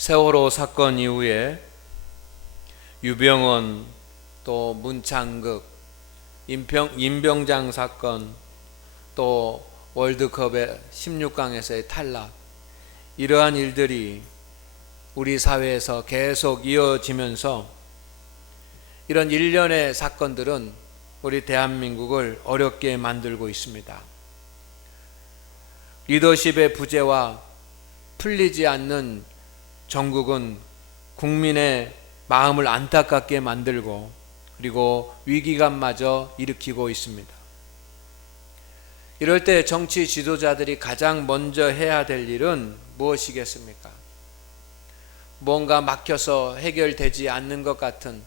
세월호 사건 이후에 유병원, 또 문창극, 임병장 사건, 또 월드컵의 16강에서의 탈락, 이러한 일들이 우리 사회에서 계속 이어지면서 이런 일련의 사건들은 우리 대한민국을 어렵게 만들고 있습니다. 리더십의 부재와 풀리지 않는 정국은 국민의 마음을 안타깝게 만들고 그리고 위기감마저 일으키고 있습니다. 이럴 때 정치 지도자들이 가장 먼저 해야 될 일은 무엇이겠습니까? 뭔가 막혀서 해결되지 않는 것 같은,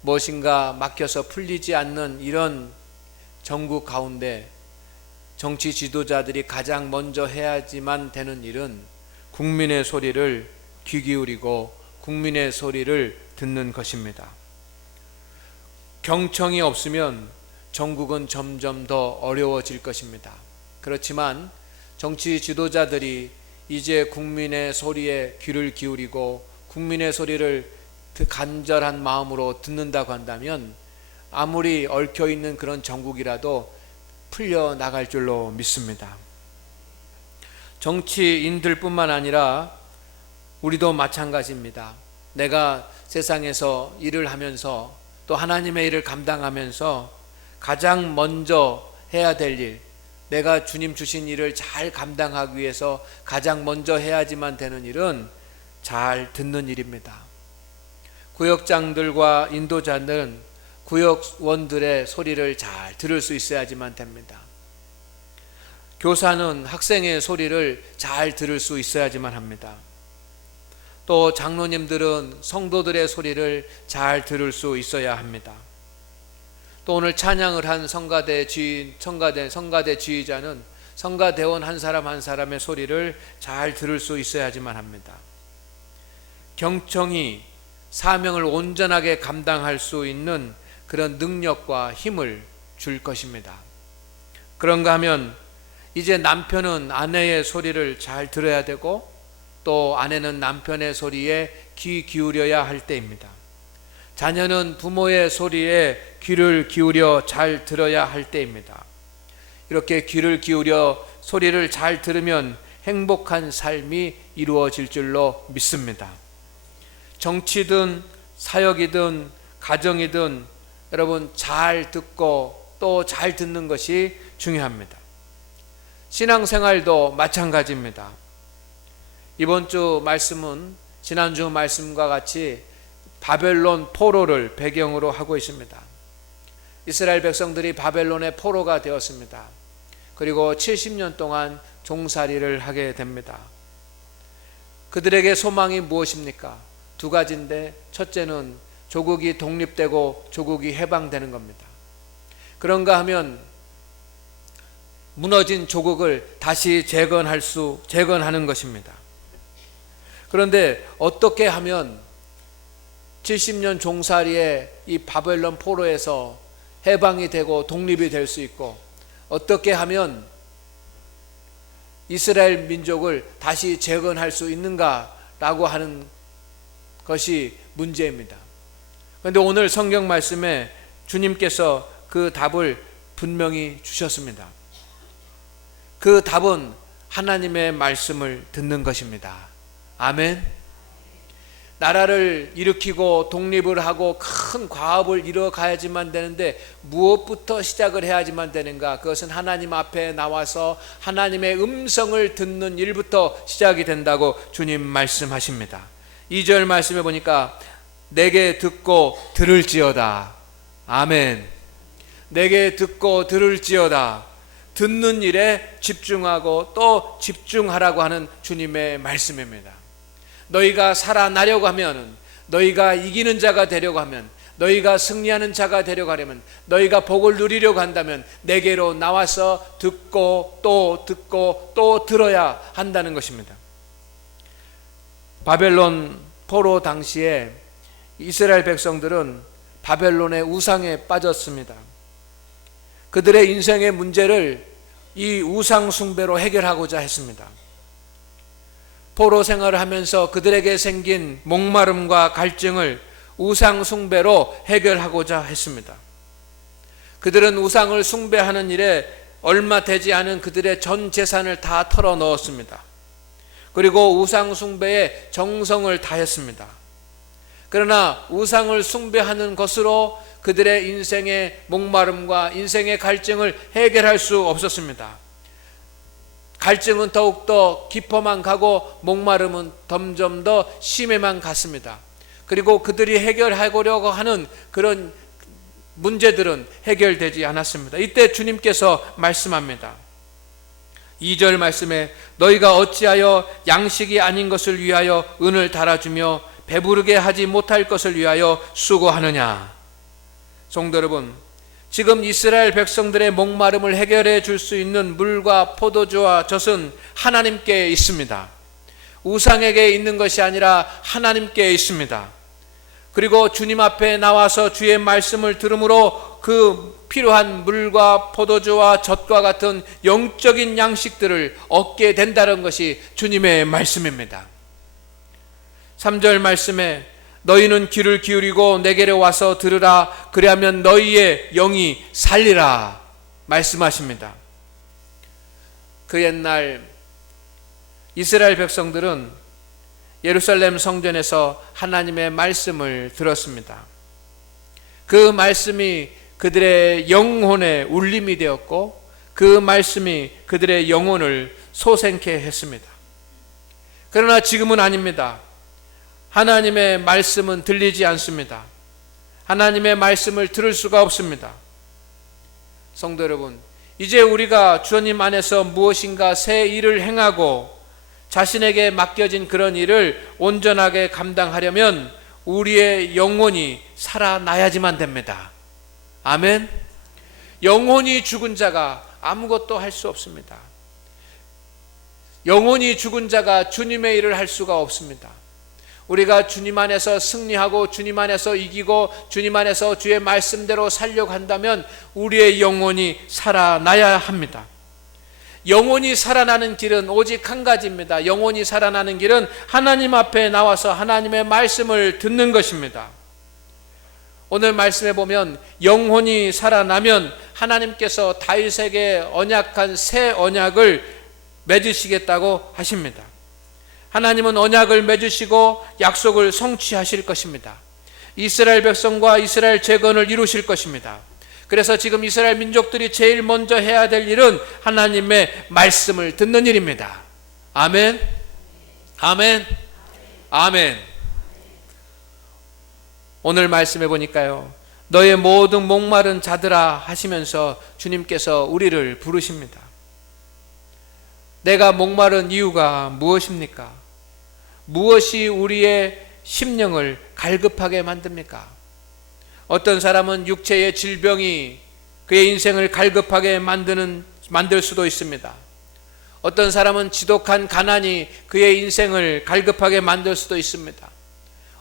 무엇인가 막혀서 풀리지 않는 이런 정국 가운데 정치 지도자들이 가장 먼저 해야지만 되는 일은 국민의 소리를 귀 기울이고 국민의 소리를 듣는 것입니다. 경청이 없으면 정국은 점점 더 어려워질 것입니다. 그렇지만 정치 지도자들이 이제 국민의 소리에 귀를 기울이고 국민의 소리를 간절한 마음으로 듣는다고 한다면 아무리 얽혀있는 그런 정국이라도 풀려나갈 줄로 믿습니다. 정치인들 뿐만 아니라 우리도 마찬가지입니다. 내가 세상에서 일을 하면서 또 하나님의 일을 감당하면서 가장 먼저 해야 될 일, 내가 주님 주신 일을 잘 감당하기 위해서 가장 먼저 해야지만 되는 일은 잘 듣는 일입니다. 구역장들과 인도자들은 구역원들의 소리를 잘 들을 수 있어야지만 됩니다. 교사는 학생의 소리를 잘 들을 수 있어야지만 합니다. 또 장로님들은 성도들의 소리를 잘 들을 수 있어야 합니다. 또 오늘 찬양을 한 성가대 지휘자는 성가대원 한 사람 한 사람의 소리를 잘 들을 수 있어야지만 합니다. 경청이 사명을 온전하게 감당할 수 있는 그런 능력과 힘을 줄 것입니다. 그런가 하면 이제 남편은 아내의 소리를 잘 들어야 되고 또 아내는 남편의 소리에 귀 기울여야 할 때입니다. 자녀는 부모의 소리에 귀를 기울여 잘 들어야 할 때입니다. 이렇게 귀를 기울여 소리를 잘 들으면 행복한 삶이 이루어질 줄로 믿습니다. 정치든 사역이든 가정이든 여러분 잘 듣고 또 잘 듣는 것이 중요합니다. 신앙생활도 마찬가지입니다. 이번 주 말씀은 지난주 말씀과 같이 바벨론 포로를 배경으로 하고 있습니다. 이스라엘 백성들이 바벨론의 포로가 되었습니다. 그리고 70년 동안 종살이를 하게 됩니다. 그들에게 소망이 무엇입니까? 두 가지인데, 첫째는 조국이 독립되고 조국이 해방되는 겁니다. 그런가 하면 무너진 조국을 다시 재건하는 것입니다. 그런데 어떻게 하면 70년 종살이의 이 바벨론 포로에서 해방이 되고 독립이 될 수 있고, 어떻게 하면 이스라엘 민족을 다시 재건할 수 있는가라고 하는 것이 문제입니다. 그런데 오늘 성경 말씀에 주님께서 그 답을 분명히 주셨습니다. 그 답은 하나님의 말씀을 듣는 것입니다. 아멘. 나라를 일으키고 독립을 하고 큰 과업을 이뤄가야지만 되는데 무엇부터 시작을 해야지만 되는가? 그것은 하나님 앞에 나와서 하나님의 음성을 듣는 일부터 시작이 된다고 주님 말씀하십니다. 2절 말씀에 보니까 내게 듣고 들을지어다. 아멘. 내게 듣고 들을지어다. 듣는 일에 집중하고 또 집중하라고 하는 주님의 말씀입니다. 너희가 살아나려고 하면, 너희가 이기는 자가 되려고 하면, 너희가 승리하는 자가 되려고 하려면, 너희가 복을 누리려고 한다면 내게로 나와서 듣고 또 들어야 한다는 것입니다. 바벨론 포로 당시에 이스라엘 백성들은 바벨론의 우상에 빠졌습니다. 그들의 인생의 문제를 이 우상 숭배로 해결하고자 했습니다. 포로 생활을 하면서 그들에게 생긴 목마름과 갈증을 우상 숭배로 해결하고자 했습니다. 그들은 우상을 숭배하는 일에 얼마 되지 않은 그들의 전 재산을 다 털어 넣었습니다. 그리고 우상 숭배에 정성을 다했습니다. 그러나 우상을 숭배하는 것으로 그들의 인생의 목마름과 인생의 갈증을 해결할 수 없었습니다. 갈증은 더욱더 깊어만 가고 목마름은 점점 더 심해만 갔습니다. 그리고 그들이 해결하려고 하는 그런 문제들은 해결되지 않았습니다. 이때 주님께서 말씀합니다. 2절 말씀에 너희가 어찌하여 양식이 아닌 것을 위하여 은을 달아주며 배부르게 하지 못할 것을 위하여 수고하느냐. 성도 여러분, 지금 이스라엘 백성들의 목마름을 해결해 줄 수 있는 물과 포도주와 젖은 하나님께 있습니다. 우상에게 있는 것이 아니라 하나님께 있습니다. 그리고 주님 앞에 나와서 주의 말씀을 들음으로 그 필요한 물과 포도주와 젖과 같은 영적인 양식들을 얻게 된다는 것이 주님의 말씀입니다. 3절 말씀에 너희는 귀를 기울이고 내게로 와서 들으라 그리하면 너희의 영이 살리라 말씀하십니다. 그 옛날 이스라엘 백성들은 예루살렘 성전에서 하나님의 말씀을 들었습니다. 그 말씀이 그들의 영혼의 울림이 되었고 그 말씀이 그들의 영혼을 소생케 했습니다. 그러나 지금은 아닙니다. 하나님의 말씀은 들리지 않습니다. 하나님의 말씀을 들을 수가 없습니다. 성도 여러분, 이제 우리가 주님 안에서 무엇인가 새 일을 행하고 자신에게 맡겨진 그런 일을 온전하게 감당하려면 우리의 영혼이 살아나야지만 됩니다. 아멘. 영혼이 죽은 자가 아무것도 할 수 없습니다. 영혼이 죽은 자가 주님의 일을 할 수가 없습니다. 우리가 주님 안에서 승리하고 주님 안에서 이기고 주님 안에서 주의 말씀대로 살려고 한다면 우리의 영혼이 살아나야 합니다. 영혼이 살아나는 길은 오직 한 가지입니다. 영혼이 살아나는 길은 하나님 앞에 나와서 하나님의 말씀을 듣는 것입니다. 오늘 말씀에 보면 영혼이 살아나면 하나님께서 다윗에게 언약한 새 언약을 맺으시겠다고 하십니다. 하나님은 언약을 맺으시고 약속을 성취하실 것입니다. 이스라엘 백성과 이스라엘 재건을 이루실 것입니다. 그래서 지금 이스라엘 민족들이 제일 먼저 해야 될 일은 하나님의 말씀을 듣는 일입니다. 아멘. 아멘. 아멘. 오늘 말씀해 보니까요, 너의 모든 목마른 자들아 하시면서 주님께서 우리를 부르십니다. 내가 목마른 이유가 무엇입니까? 무엇이 우리의 심령을 갈급하게 만듭니까? 어떤 사람은 육체의 질병이 그의 인생을 갈급하게 만들 수도 있습니다. 어떤 사람은 지독한 가난이 그의 인생을 갈급하게 만들 수도 있습니다.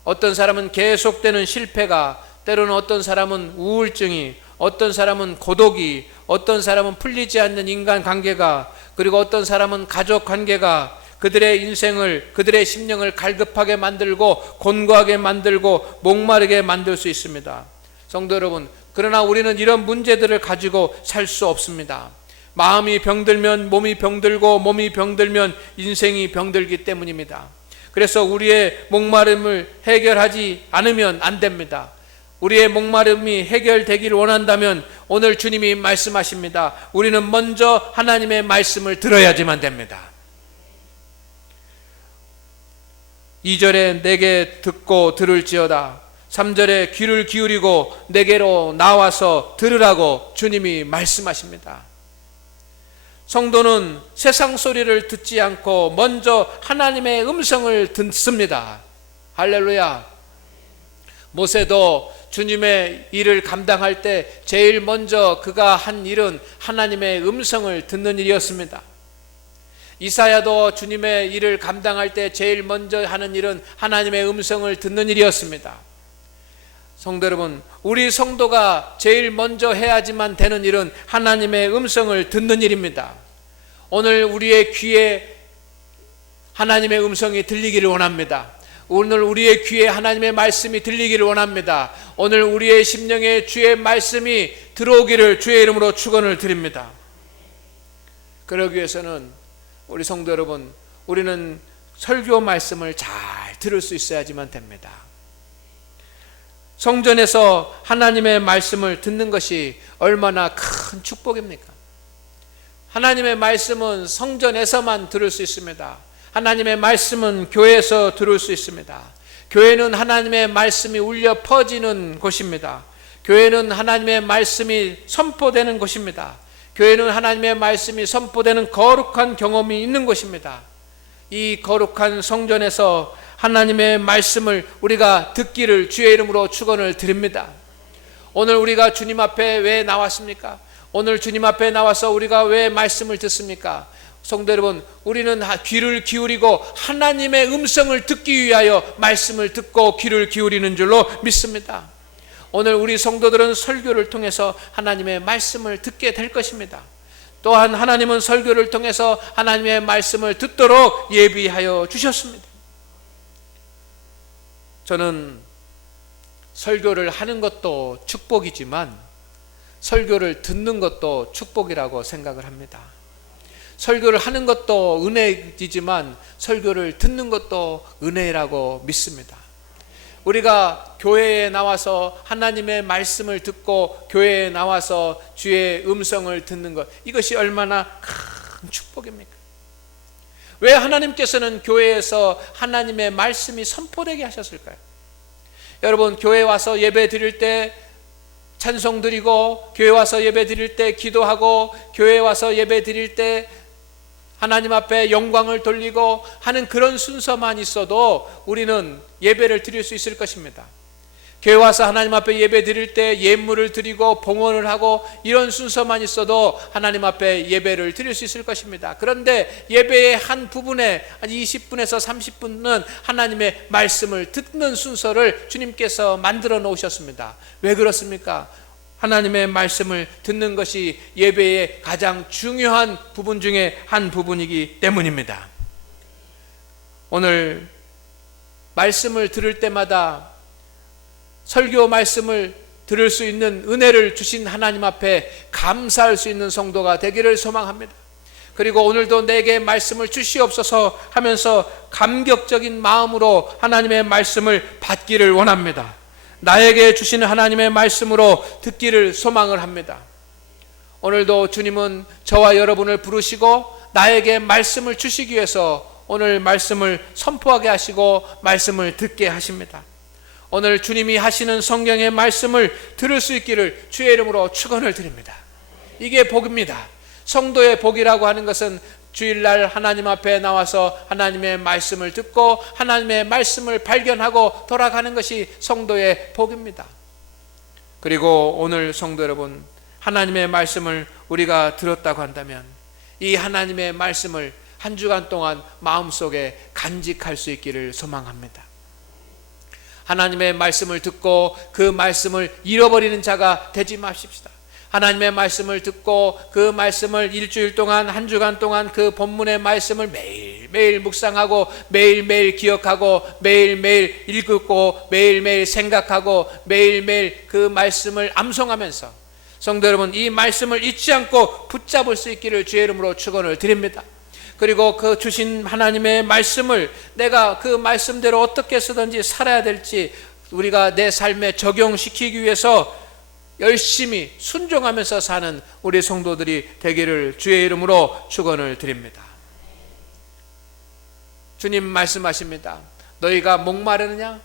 어떤 사람은 계속되는 실패가, 때로는 어떤 사람은 우울증이, 어떤 사람은 고독이, 어떤 사람은 풀리지 않는 인간관계가, 그리고 어떤 사람은 가족관계가 그들의 인생을, 그들의 심령을 갈급하게 만들고 곤고하게 만들고 목마르게 만들 수 있습니다. 성도 여러분, 그러나 우리는 이런 문제들을 가지고 살 수 없습니다. 마음이 병들면 몸이 병들고 몸이 병들면 인생이 병들기 때문입니다. 그래서 우리의 목마름을 해결하지 않으면 안 됩니다. 우리의 목마름이 해결되기를 원한다면 오늘 주님이 말씀하십니다. 우리는 먼저 하나님의 말씀을 들어야지만 됩니다. 2절에 내게 듣고 들을지어다. 3절에 귀를 기울이고 내게로 나와서 들으라고 주님이 말씀하십니다. 성도는 세상 소리를 듣지 않고 먼저 하나님의 음성을 듣습니다. 할렐루야. 모세도 주님의 일을 감당할 때 제일 먼저 그가 한 일은 하나님의 음성을 듣는 일이었습니다. 이사야도 주님의 일을 감당할 때 제일 먼저 하는 일은 하나님의 음성을 듣는 일이었습니다. 성도 여러분, 우리 성도가 제일 먼저 해야지만 되는 일은 하나님의 음성을 듣는 일입니다. 오늘 우리의 귀에 하나님의 음성이 들리기를 원합니다. 오늘 우리의 귀에 하나님의 말씀이 들리기를 원합니다. 오늘 우리의 심령에 주의 말씀이 들어오기를 주의 이름으로 축원을 드립니다. 그러기 위해서는 우리 성도 여러분, 우리는 설교 말씀을 잘 들을 수 있어야지만 됩니다. 성전에서 하나님의 말씀을 듣는 것이 얼마나 큰 축복입니까? 하나님의 말씀은 성전에서만 들을 수 있습니다. 하나님의 말씀은 교회에서 들을 수 있습니다. 교회는 하나님의 말씀이 울려 퍼지는 곳입니다. 교회는 하나님의 말씀이 선포되는 곳입니다. 교회는 하나님의 말씀이 선포되는 거룩한 경험이 있는 곳입니다. 이 거룩한 성전에서 하나님의 말씀을 우리가 듣기를 주의 이름으로 축원을 드립니다. 오늘 우리가 주님 앞에 왜 나왔습니까? 오늘 주님 앞에 나와서 우리가 왜 말씀을 듣습니까? 성도 여러분, 우리는 귀를 기울이고 하나님의 음성을 듣기 위하여 말씀을 듣고 귀를 기울이는 줄로 믿습니다. 오늘 우리 성도들은 설교를 통해서 하나님의 말씀을 듣게 될 것입니다. 또한 하나님은 설교를 통해서 하나님의 말씀을 듣도록 예비하여 주셨습니다. 저는 설교를 하는 것도 축복이지만 설교를 듣는 것도 축복이라고 생각을 합니다. 설교를 하는 것도 은혜이지만 설교를 듣는 것도 은혜라고 믿습니다. 우리가 교회에 나와서 하나님의 말씀을 듣고 교회에 나와서 주의 음성을 듣는 것, 이것이 얼마나 큰 축복입니까? 왜 하나님께서는 교회에서 하나님의 말씀이 선포되게 하셨을까요? 여러분, 교회 와서 예배 드릴 때 찬송 드리고, 교회 와서 예배 드릴 때 기도하고, 교회 와서 예배 드릴 때 하나님 앞에 영광을 돌리고 하는 그런 순서만 있어도 우리는 예배를 드릴 수 있을 것입니다. 교회 와서 하나님 앞에 예배 드릴 때 예물을 드리고 봉헌을 하고 이런 순서만 있어도 하나님 앞에 예배를 드릴 수 있을 것입니다. 그런데 예배의 한 부분에 한 20분에서 30분은 하나님의 말씀을 듣는 순서를 주님께서 만들어 놓으셨습니다. 왜 그렇습니까? 하나님의 말씀을 듣는 것이 예배의 가장 중요한 부분 중에 한 부분이기 때문입니다. 오늘 말씀을 들을 때마다 설교 말씀을 들을 수 있는 은혜를 주신 하나님 앞에 감사할 수 있는 성도가 되기를 소망합니다. 그리고 오늘도 내게 말씀을 주시옵소서 하면서 감격적인 마음으로 하나님의 말씀을 받기를 원합니다. 나에게 주시는 하나님의 말씀으로 듣기를 소망을 합니다. 오늘도 주님은 저와 여러분을 부르시고 나에게 말씀을 주시기 위해서 오늘 말씀을 선포하게 하시고 말씀을 듣게 하십니다. 오늘 주님이 하시는 성경의 말씀을 들을 수 있기를 주의 이름으로 축원을 드립니다. 이게 복입니다. 성도의 복이라고 하는 것은 주일날 하나님 앞에 나와서 하나님의 말씀을 듣고 하나님의 말씀을 발견하고 돌아가는 것이 성도의 복입니다. 그리고 오늘 성도 여러분, 하나님의 말씀을 우리가 들었다고 한다면 이 하나님의 말씀을 한 주간 동안 마음속에 간직할 수 있기를 소망합니다. 하나님의 말씀을 듣고 그 말씀을 잃어버리는 자가 되지 마십시다. 하나님의 말씀을 듣고 그 말씀을 일주일 동안 한 주간 동안 그 본문의 말씀을 매일매일 묵상하고 매일매일 기억하고 매일매일 읽고 매일매일 생각하고 매일매일 그 말씀을 암송하면서 성도 여러분, 이 말씀을 잊지 않고 붙잡을 수 있기를 주의 이름으로 축원을 드립니다. 그리고 그 주신 하나님의 말씀을 내가 그 말씀대로 어떻게 쓰든지 살아야 될지 우리가 내 삶에 적용시키기 위해서 열심히 순종하면서 사는 우리 성도들이 되기를 주의 이름으로 축원을 드립니다. 주님 말씀하십니다. 너희가 목마르느냐?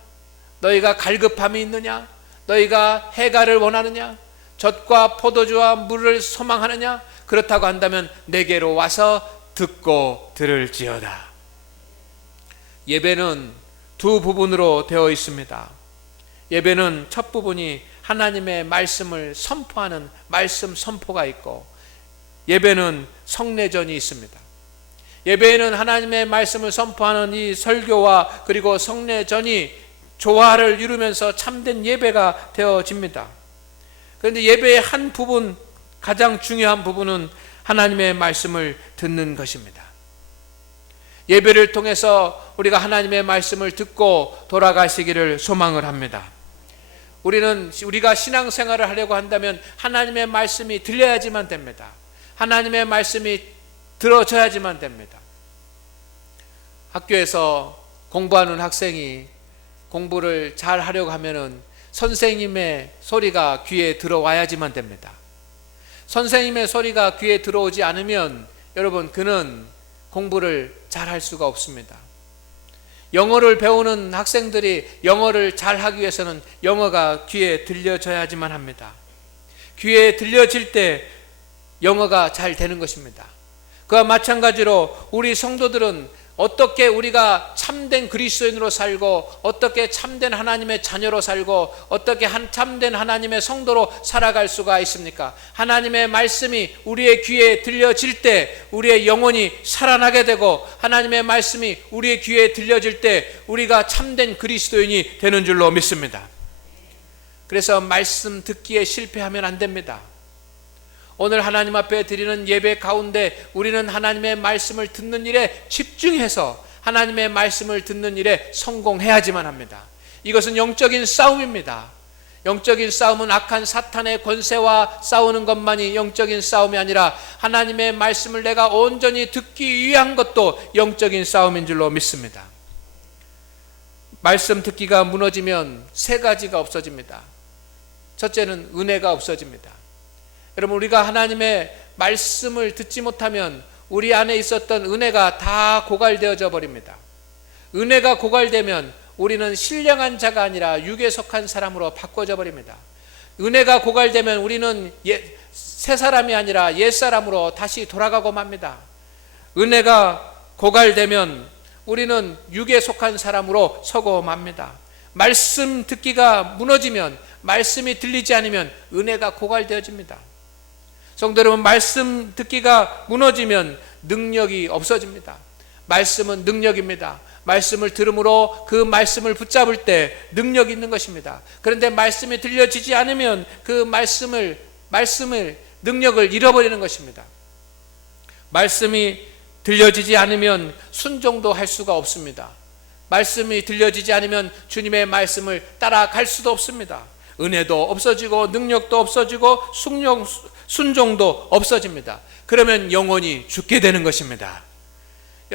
너희가 갈급함이 있느냐? 너희가 해가를 원하느냐? 젖과 포도주와 물을 소망하느냐? 그렇다고 한다면 내게로 와서 듣고 들을지어다. 예배는 두 부분으로 되어 있습니다. 예배는 첫 부분이 하나님의 말씀을 선포하는 말씀 선포가 있고, 예배는 성례전이 있습니다. 예배에는 하나님의 말씀을 선포하는 이 설교와 그리고 성례전이 조화를 이루면서 참된 예배가 되어집니다. 그런데 예배의 한 부분, 가장 중요한 부분은 하나님의 말씀을 듣는 것입니다. 예배를 통해서 우리가 하나님의 말씀을 듣고 돌아가시기를 소망을 합니다. 우리가 신앙생활을 하려고 한다면 하나님의 말씀이 들려야지만 됩니다. 하나님의 말씀이 들어져야지만 됩니다. 학교에서 공부하는 학생이 공부를 잘 하려고 하면은 선생님의 소리가 귀에 들어와야지만 됩니다. 선생님의 소리가 귀에 들어오지 않으면 여러분, 그는 공부를 잘 할 수가 없습니다. 영어를 배우는 학생들이 영어를 잘 하기 위해서는 영어가 귀에 들려져야지만 합니다. 귀에 들려질 때 영어가 잘 되는 것입니다. 그와 마찬가지로 우리 성도들은 어떻게 우리가 참된 그리스도인으로 살고, 어떻게 참된 하나님의 자녀로 살고, 어떻게 참된 하나님의 성도로 살아갈 수가 있습니까? 하나님의 말씀이 우리의 귀에 들려질 때 우리의 영혼이 살아나게 되고, 하나님의 말씀이 우리의 귀에 들려질 때 우리가 참된 그리스도인이 되는 줄로 믿습니다. 그래서 말씀 듣기에 실패하면 안 됩니다. 오늘 하나님 앞에 드리는 예배 가운데 우리는 하나님의 말씀을 듣는 일에 집중해서 하나님의 말씀을 듣는 일에 성공해야지만 합니다. 이것은 영적인 싸움입니다. 영적인 싸움은 악한 사탄의 권세와 싸우는 것만이 영적인 싸움이 아니라 하나님의 말씀을 내가 온전히 듣기 위한 것도 영적인 싸움인 줄로 믿습니다. 말씀 듣기가 무너지면 세 가지가 없어집니다. 첫째는 은혜가 없어집니다. 여러분, 우리가 하나님의 말씀을 듣지 못하면 우리 안에 있었던 은혜가 다 고갈되어져 버립니다. 은혜가 고갈되면 우리는 신령한 자가 아니라 육에 속한 사람으로 바꿔져 버립니다. 은혜가 고갈되면 우리는 새 사람이 아니라 옛 사람으로 다시 돌아가고 맙니다. 은혜가 고갈되면 우리는 육에 속한 사람으로 서고 맙니다. 말씀 듣기가 무너지면, 말씀이 들리지 않으면 은혜가 고갈되어집니다. 성도 여러분, 말씀 듣기가 무너지면 능력이 없어집니다. 말씀은 능력입니다. 말씀을 들음으로 그 말씀을 붙잡을 때 능력이 있는 것입니다. 그런데 말씀이 들려지지 않으면 그 말씀을 능력을 잃어버리는 것입니다. 말씀이 들려지지 않으면 순종도 할 수가 없습니다. 말씀이 들려지지 않으면 주님의 말씀을 따라갈 수도 없습니다. 은혜도 없어지고 능력도 없어지고 순종도 없어집니다. 그러면 영혼이 죽게 되는 것입니다.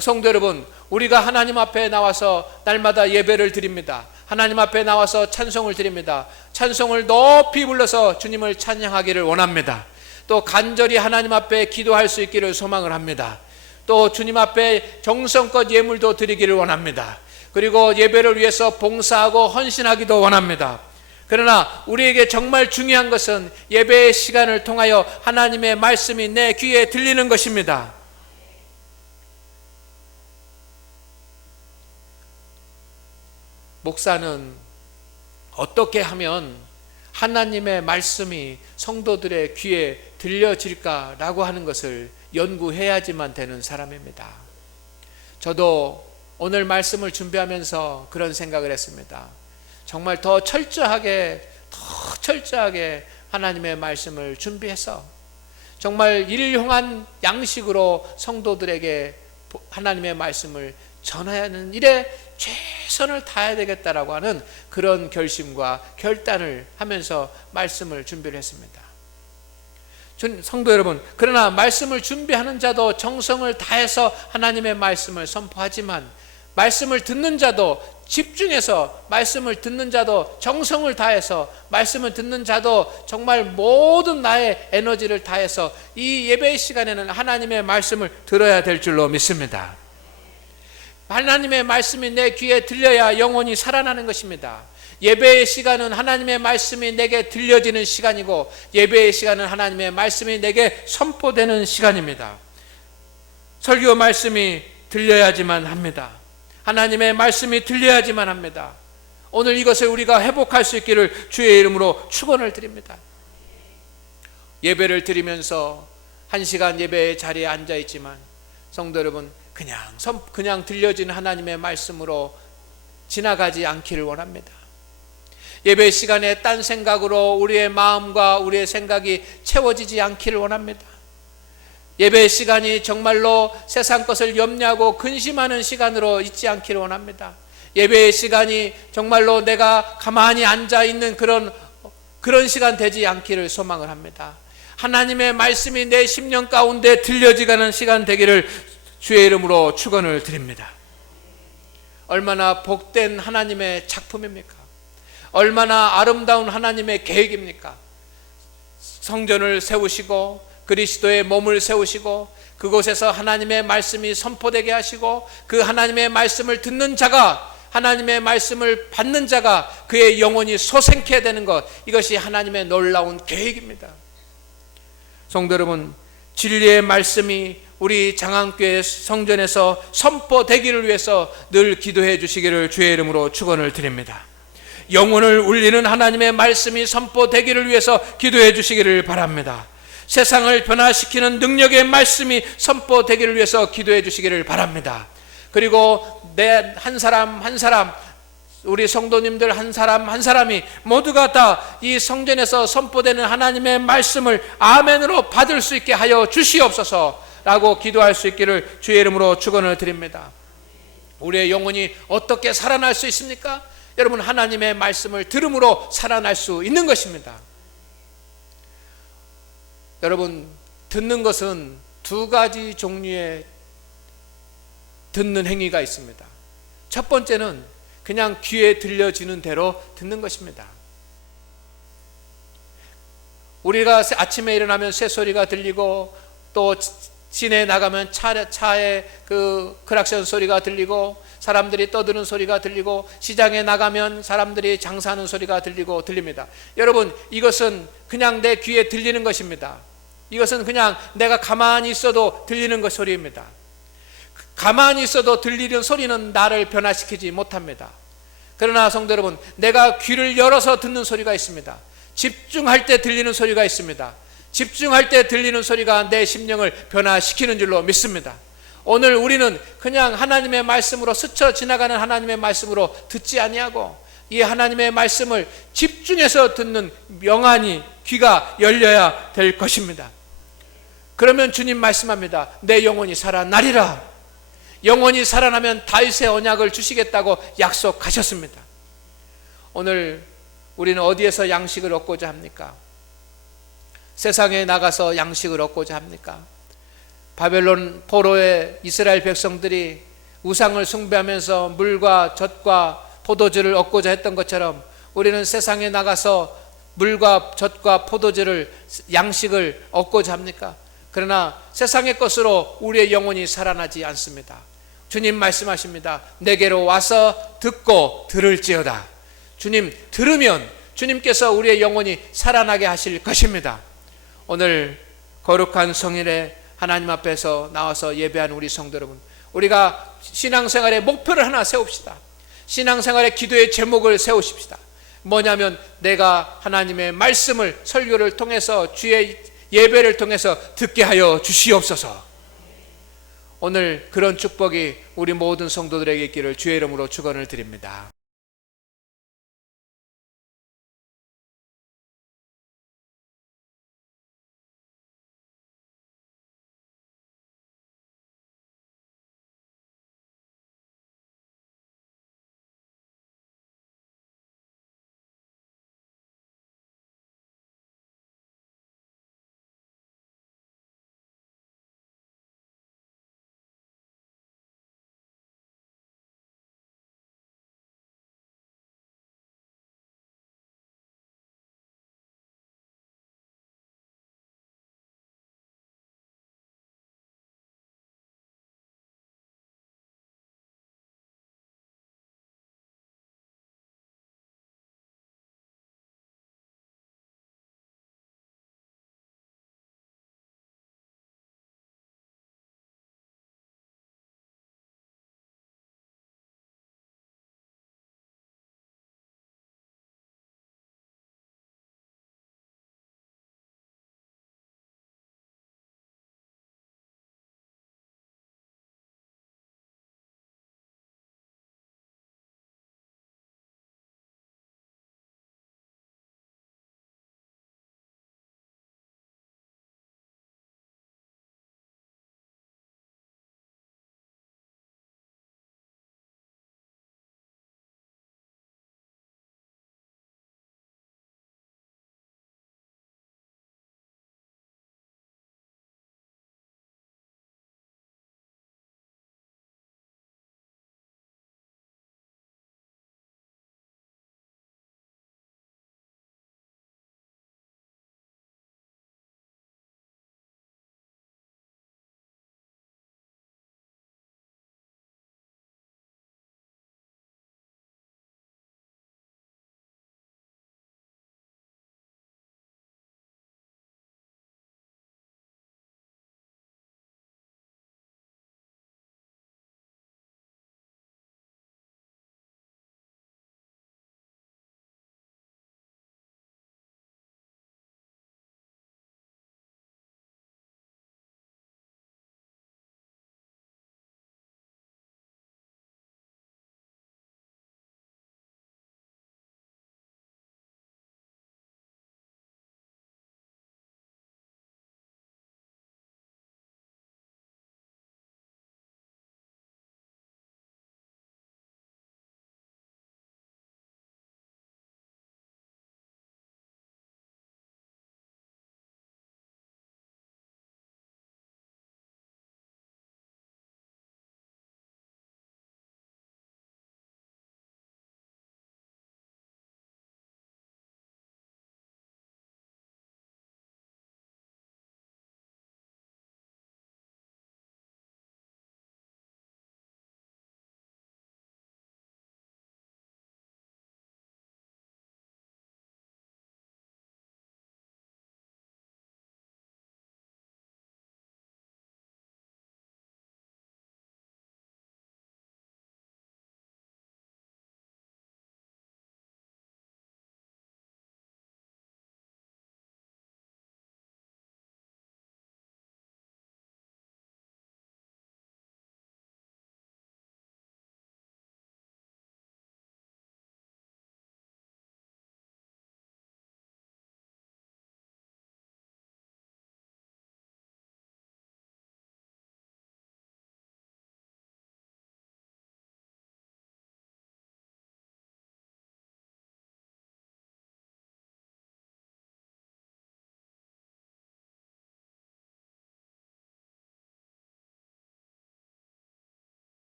성도 여러분, 우리가 하나님 앞에 나와서 날마다 예배를 드립니다. 하나님 앞에 나와서 찬송을 드립니다. 찬송을 높이 불러서 주님을 찬양하기를 원합니다. 또 간절히 하나님 앞에 기도할 수 있기를 소망을 합니다. 또 주님 앞에 정성껏 예물도 드리기를 원합니다. 그리고 예배를 위해서 봉사하고 헌신하기도 원합니다. 그러나 우리에게 정말 중요한 것은 예배의 시간을 통하여 하나님의 말씀이 내 귀에 들리는 것입니다. 목사는 어떻게 하면 하나님의 말씀이 성도들의 귀에 들려질까라고 하는 것을 연구해야지만 되는 사람입니다. 저도 오늘 말씀을 준비하면서 그런 생각을 했습니다. 정말 더 철저하게 하나님의 말씀을 준비해서 정말 일용한 양식으로 성도들에게 하나님의 말씀을 전해야 하는 일에 최선을 다해야 되겠다라고 하는 그런 결심과 결단을 하면서 말씀을 준비를 했습니다. 성도 여러분, 그러나 말씀을 준비하는 자도 정성을 다해서 하나님의 말씀을 선포하지만, 말씀을 듣는 자도 집중해서, 말씀을 듣는 자도 정성을 다해서, 말씀을 듣는 자도 정말 모든 나의 에너지를 다해서 이 예배의 시간에는 하나님의 말씀을 들어야 될 줄로 믿습니다. 하나님의 말씀이 내 귀에 들려야 영혼이 살아나는 것입니다. 예배의 시간은 하나님의 말씀이 내게 들려지는 시간이고, 예배의 시간은 하나님의 말씀이 내게 선포되는 시간입니다. 설교 말씀이 들려야지만 합니다. 하나님의 말씀이 들려야지만 합니다. 오늘 이것을 우리가 회복할 수 있기를 주의 이름으로 축원을 드립니다. 예배를 드리면서 1시간 예배의 자리에 앉아 있지만, 성도 여러분, 그냥 들려진 하나님의 말씀으로 지나가지 않기를 원합니다. 예배 시간에 딴 생각으로 우리의 마음과 우리의 생각이 채워지지 않기를 원합니다. 예배 시간이 정말로 세상 것을 염려하고 근심하는 시간으로 있지 않기를 원합니다. 예배의 시간이 정말로 내가 가만히 앉아 있는 그런 시간 되지 않기를 소망을 합니다. 하나님의 말씀이 내 심령 가운데 들려지가는 시간 되기를 주의 이름으로 축원을 드립니다. 얼마나 복된 하나님의 작품입니까? 얼마나 아름다운 하나님의 계획입니까? 성전을 세우시고 그리스도의 몸을 세우시고 그곳에서 하나님의 말씀이 선포되게 하시고 그 하나님의 말씀을 듣는 자가, 하나님의 말씀을 받는 자가 그의 영혼이 소생케 되는 것, 이것이 하나님의 놀라운 계획입니다. 성도 여러분, 진리의 말씀이 우리 장안교회 성전에서 선포되기를 위해서 늘 기도해 주시기를 주의 이름으로 축원을 드립니다. 영혼을 울리는 하나님의 말씀이 선포되기를 위해서 기도해 주시기를 바랍니다. 세상을 변화시키는 능력의 말씀이 선포되기를 위해서 기도해 주시기를 바랍니다. 그리고 내 한 사람 한 사람, 우리 성도님들 한 사람 한 사람이 모두가 다 이 성전에서 선포되는 하나님의 말씀을 아멘으로 받을 수 있게 하여 주시옵소서 라고 기도할 수 있기를 주의 이름으로 축원을 드립니다. 우리의 영혼이 어떻게 살아날 수 있습니까? 여러분, 하나님의 말씀을 들음으로 살아날 수 있는 것입니다. 여러분, 듣는 것은 두 가지 종류의 듣는 행위가 있습니다. 첫 번째는 그냥 귀에 들려지는 대로 듣는 것입니다. 우리가 아침에 일어나면 새소리가 들리고 또 시내에 나가면 차의 그 크락션 소리가 들리고 사람들이 떠드는 소리가 들리고 시장에 나가면 사람들이 장사하는 소리가 들립니다. 여러분, 이것은 그냥 내 귀에 들리는 것입니다. 이것은 그냥 내가 가만히 있어도 들리는 소리입니다. 가만히 있어도 들리는 소리는 나를 변화시키지 못합니다. 그러나 성도 여러분, 내가 귀를 열어서 듣는 소리가 있습니다. 집중할 때 들리는 소리가 있습니다. 집중할 때 들리는 소리가 내 심령을 변화시키는 줄로 믿습니다. 오늘 우리는 그냥 하나님의 말씀으로 스쳐 지나가는 하나님의 말씀으로 듣지 아니하고 이 하나님의 말씀을 집중해서 듣는 명안이 귀가 열려야 될 것입니다. 그러면 주님 말씀합니다. 내 영혼이 살아나리라. 영혼이 살아나면 다윗의 언약을 주시겠다고 약속하셨습니다. 오늘 우리는 어디에서 양식을 얻고자 합니까? 세상에 나가서 양식을 얻고자 합니까? 바벨론 포로의 이스라엘 백성들이 우상을 숭배하면서 물과 젖과 포도주를 얻고자 했던 것처럼 우리는 세상에 나가서 물과 젖과 포도주를, 양식을 얻고자 합니까? 그러나 세상의 것으로 우리의 영혼이 살아나지 않습니다. 주님 말씀하십니다. 내게로 와서 듣고 들을지어다. 주님 들으면 주님께서 우리의 영혼이 살아나게 하실 것입니다. 오늘 거룩한 성일에 하나님 앞에서 나와서 예배하는 우리 성도 여러분, 우리가 신앙생활의 목표를 하나 세웁시다. 신앙생활의 기도의 제목을 세우십시다. 뭐냐면 내가 하나님의 말씀을 설교를 통해서 주의 예배를 통해서 듣게 하여 주시옵소서. 오늘 그런 축복이 우리 모든 성도들에게 있기를 주의 이름으로 축원을 드립니다.